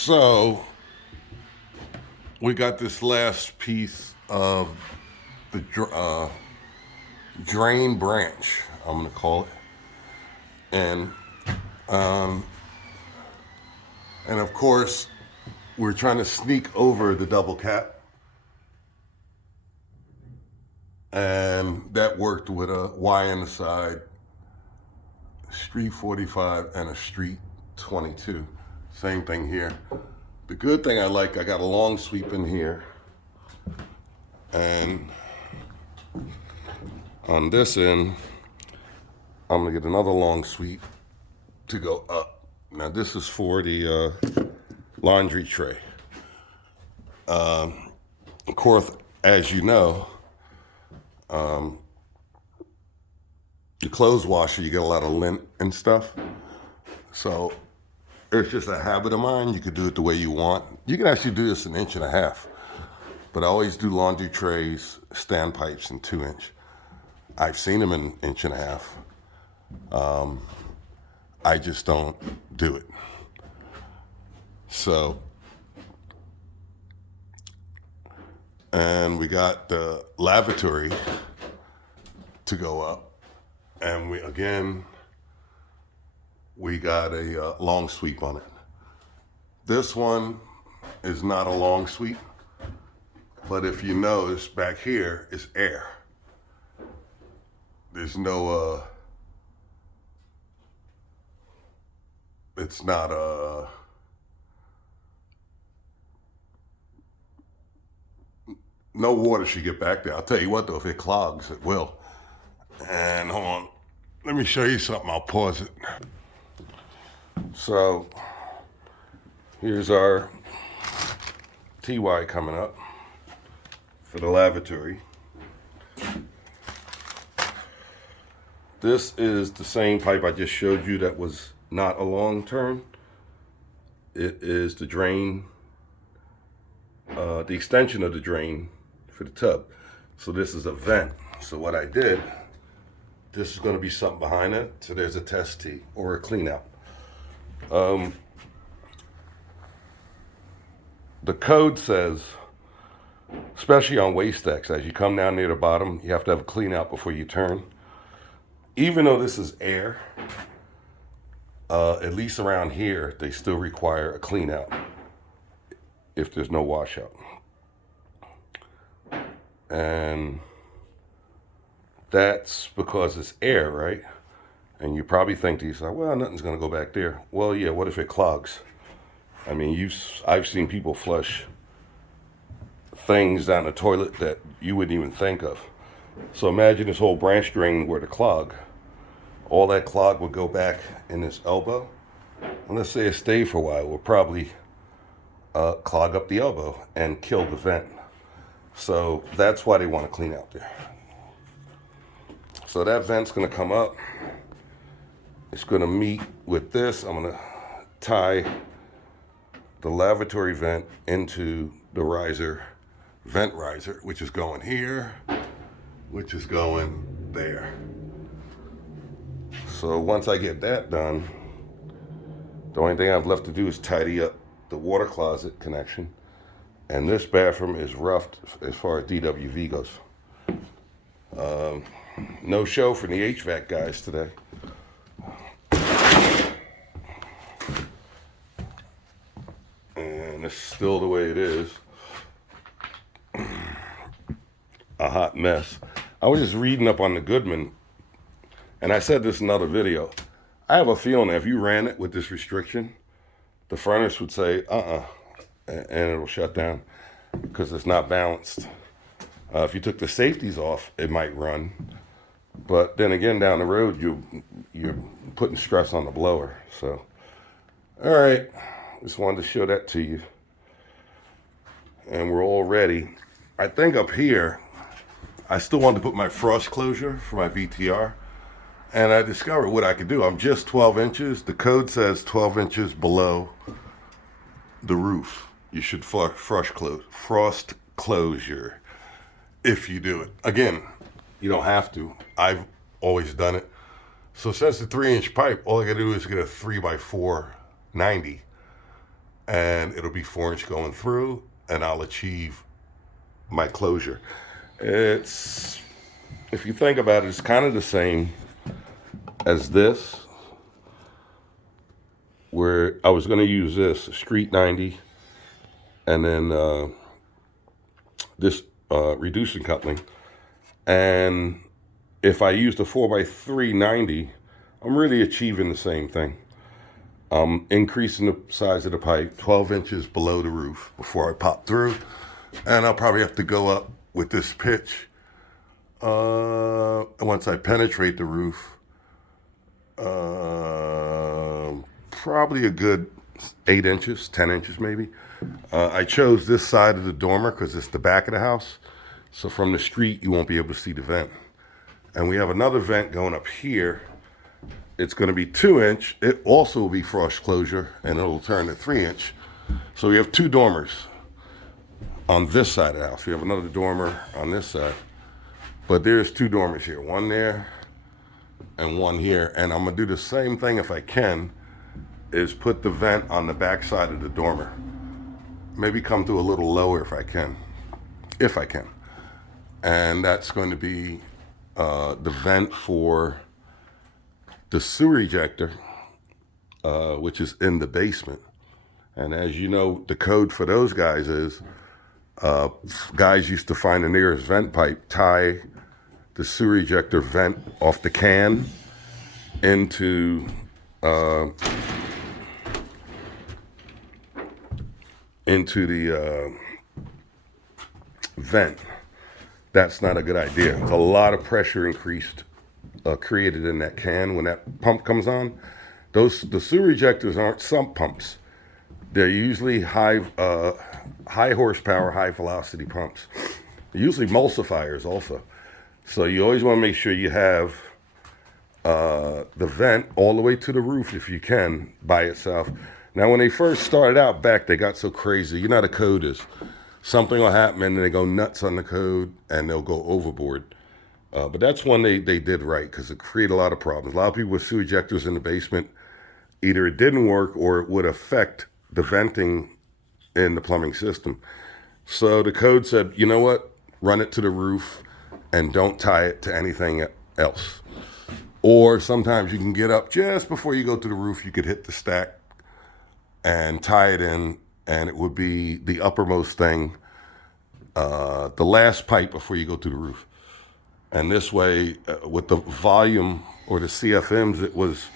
So we got this last piece of the drain branch, I'm gonna call it, and um, and of course we're trying to sneak over the double cap, and that worked with a Y on the side, street 45 and a street 22. Same thing here. The good thing I got a long sweep in here, and on this end, I'm gonna get another long sweep to go up. Now this is for the laundry tray. Of course, as you know, the clothes washer, you get a lot of lint and stuff. So it's just a habit of mine. You could do it the way you want. You can actually do this 1.5 inches. But I always do laundry trays, standpipes in 2-inch. I've seen them in 1.5 inches. I just don't do it. So, and we got the lavatory to go up. And we got a long sweep on it. This one is not a long sweep, but if you notice back here is air. There's no, it's not no water should get back there. I'll tell you what though, if it clogs, it will. And hold on, let me show you something, I'll pause it. So, here's our TY coming up for the lavatory. This is the same pipe I just showed you that was not a long turn. It is the drain, the extension of the drain for the tub. So this is a vent. So what I did, this is going to be something behind it. So there's a test tee or a clean out. The code says, especially on waste decks, as you come down near the bottom, you have to have a clean out before you turn. Even though this is air, at least around here, they still require a clean out if there's no washout. And that's because it's air, right? And you probably think to yourself, well, nothing's gonna go back there. Well, yeah, what if it clogs? I mean, I've seen people flush things down the toilet that you wouldn't even think of. So imagine this whole branch drain were to clog. All that clog would go back in this elbow. And let's say it stayed for a while, it would probably clog up the elbow and kill the vent. So that's why they want to clean out there. So that vent's gonna come up. It's gonna meet with this. I'm gonna tie the lavatory vent into the riser, vent riser, which is going here, which is going there. So once I get that done, the only thing I've left to do is tidy up the water closet connection. And this bathroom is roughed as far as DWV goes. No show for the HVAC guys today. And it's still the way it is. A hot mess. I was just reading up on the Goodman, and I said this in another video. I have a feeling that if you ran it with this restriction, the furnace would say, and it'll shut down because it's not balanced. If you took the safeties off, it might run. But then again, down the road, you're putting stress on the blower. So, all right, just wanted to show that to you. And we're all ready. I think up here, I still wanted to put my frost closure for my VTR. And I discovered what I could do. I'm just 12 inches. The code says 12 inches below the roof. You should frost closure if you do it. Again, you don't have to. I've always done it. So since the 3-inch pipe, all I gotta do is get a 3x4 90 and it'll be 4 inch going through, and I'll achieve my closure. It's, if you think about it, it's kind of the same as this, where I was going to use this Street 90 and then this reducing coupling. And if I use the 4x3 90, I'm really achieving the same thing. I'm increasing the size of the pipe 12 inches below the roof before I pop through. And I'll probably have to go up with this pitch once I penetrate the roof. Probably a good 8 inches, 10 inches maybe. I chose this side of the dormer because it's the back of the house. So from the street, you won't be able to see the vent. And we have another vent going up here. It's going to be 2 inch. It also will be frost closure, and it'll turn to 3 inch. So we have 2 dormers on this side of the house. We have another dormer on this side. But there's 2 dormers here, one there and one here. And I'm going to do the same thing if I can, is put the vent on the back side of the dormer. Maybe come to a little lower if I can. And that's going to be the vent for the sewer ejector, which is in the basement. And as you know, the code for those guys is, guys used to find the nearest vent pipe, tie the sewer ejector vent off the can into the vent. That's not a good idea. There's a lot of pressure created in that can when that pump comes on. The sewer ejectors aren't sump pumps. They're usually high horsepower, high velocity pumps. They're usually emulsifiers also. So you always want to make sure you have the vent all the way to the roof if you can by itself. Now, when they first started out back, they got so crazy. You know how the code is. Something will happen and they go nuts on the code and they'll go overboard. But that's one they did right, because it created a lot of problems. A lot of people with sewer ejectors in the basement, either it didn't work or it would affect the venting in the plumbing system. So the code said, you know what? Run it to the roof and don't tie it to anything else. Or sometimes you can get up just before you go to the roof, you could hit the stack and tie it in, and it would be the uppermost thing, the last pipe before you go to the roof. And this way, with the volume or the CFMs it was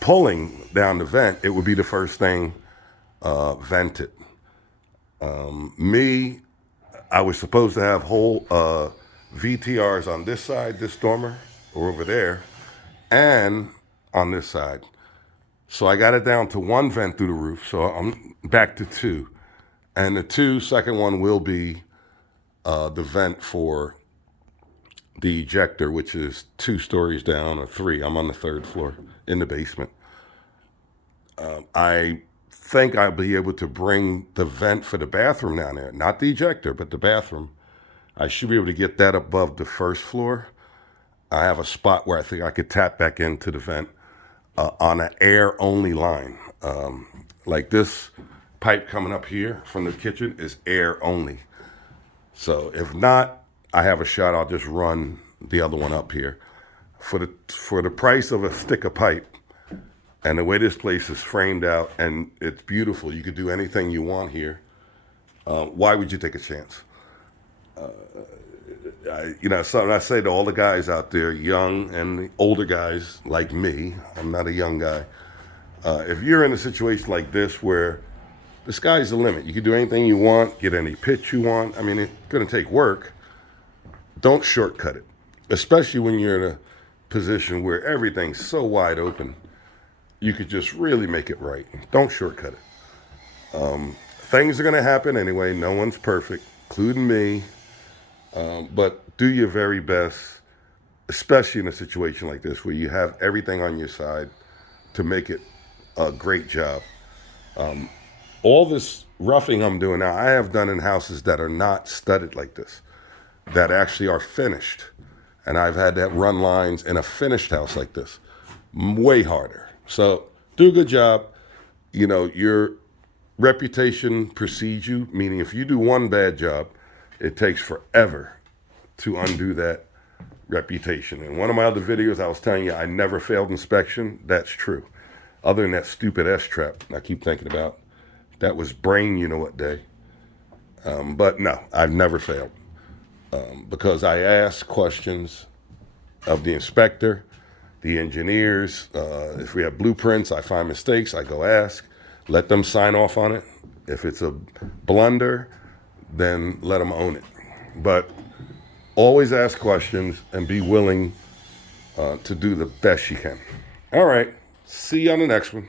pulling down the vent, it would be the first thing vented. I was supposed to have whole VTRs on this side, this dormer, or over there, and on this side. So I got it down to 1 vent through the roof, so I'm back to 2. And the second one will be the vent for the ejector, which is 2 stories down, or 3. I'm on the 3rd floor in the basement. I think I'll be able to bring the vent for the bathroom down there, not the ejector, but the bathroom. I should be able to get that above the 1st floor. I have a spot where I think I could tap back into the vent on an air-only line. Like this pipe coming up here from the kitchen is air only. So if not, I have a shot. I'll just run the other one up here. For the price of a stick of pipe, and the way this place is framed out, and it's beautiful, you could do anything you want here. Why would you take a chance? Something I say to all the guys out there, young and the older guys like me, I'm not a young guy. If you're in a situation like this where the sky's the limit, you can do anything you want, get any pitch you want. I mean, it's going to take work. Don't shortcut it, especially when you're in a position where everything's so wide open. You could just really make it right. Don't shortcut it. Things are going to happen anyway. No one's perfect, including me. But do your very best, especially in a situation like this where you have everything on your side to make it a great job. All this roughing I'm doing now, I have done in houses that are not studded like this, that actually are finished. And I've had that run lines in a finished house like this. Way harder. So do a good job. you know, your reputation precedes you, meaning if you do one bad job, it takes forever to undo that reputation. In one of my other videos, I was telling you I never failed inspection. That's true. Other than that stupid S-trap, I keep thinking about, that was brain you know what day. But no, I've never failed because I ask questions of the inspector, the engineers. If we have blueprints, I find mistakes, I go ask, let them sign off on it. If it's a blunder, then let them own it. But always ask questions and be willing to do the best you can. All right, see you on the next one.